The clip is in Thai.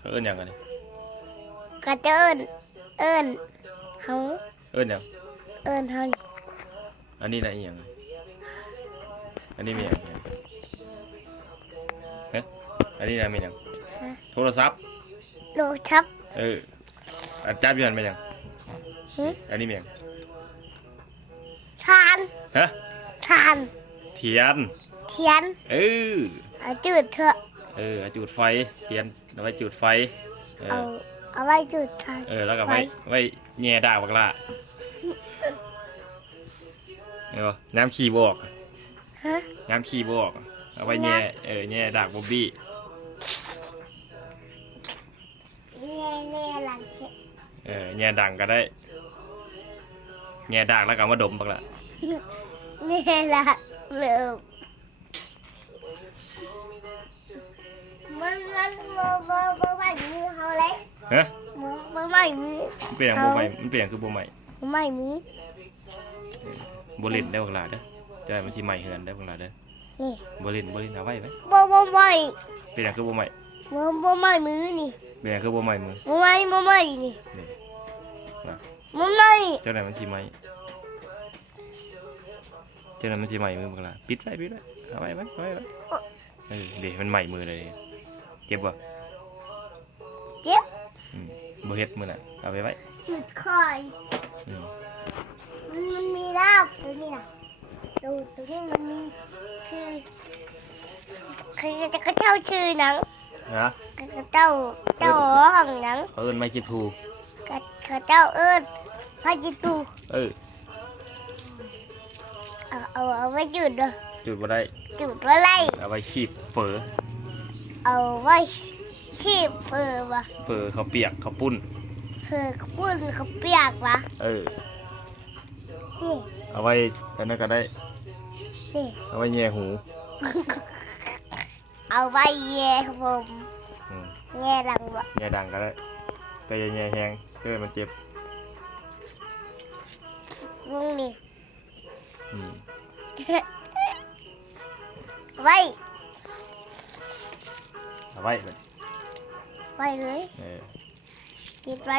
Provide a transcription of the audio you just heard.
เขาเอิ้นอย่างกันนี่กระเจินเอิ้นเฮาเอิ้นอย่างเอิ้นเฮาอันนี้นะอีหยังอันนี้มีอย่างเฮ้ยอันนี้นะมีอย่างโทรศัพท์โลชับอันจับอยู่หันเป็นอย่างหึอันนี้มีอย่างทาน ฮะทาน เทียนเทียนเอาจุดเถอะจุดไฟเทียนเอาไว้จุดไฟเอาไว้จุดไฟแล้วก็ไว้แง่ดากบักล่าเห็นป่ะน้ำขี้บออกฮะน้ำขี้บออกเอาไว้แง่ดากบ๊อบบี้แง่หลังแง่ดังก็ได้แง่ดากแล้วก็มาดมบักล่ะแง่หลังเริ่มมันไม่มือเขาเลยฮะมันไม่มือมันเปลี่ยนโบใหม่มันเปลี่ยนคือโบใหม่ไม่มือโบลินได้บักล่ะเด้อจะมันสิใหม่เหินได้บักล่ะเด้อนี่โบลินเอาไว้ไหมไม่เปลี่ยนคือโบใหม่ไม่มือนี่เปลี่ยนคือโบใหม่มือไม่นี่ไม่เจ้าไหนมันสิใหม่เจ้าไหนมันสิใหม่มือบักล่ะปิดไว้เอาไว้เดี๋ยวมันใหม่มือเลยเจ็บป่ะเจ็บโบเฮ็ดมือน่ะเอาไว้จุดคอยมันมีรากตัวนี้นะตัวนี้มันมีชื่อคือจะก็เจ้าชื่อหนังฮะเจ้าห้องหนังเอิ้นไม่คิดถูกเจ้าเอิ้นพระจิตูเอาไว้จุดเลยจุดบ่ได้จุดอะไรเอาไว้ขีบเฝอเอาไว้ขีบเฝอวะเฝอเขาเปียกเขาปุ้นเขาปุ้นเขาเปียกวะนี่เอาไว้อันนั้นก็ได้นี่เอาไว้แย่หู เอาไว้แย่ผมแย่ดังวะแย่ดังก็ได้แต่อย่าแย่แห้งเกิดมันเจ็บวงนี่ไว้เอาไว้เลยเลยติดไว้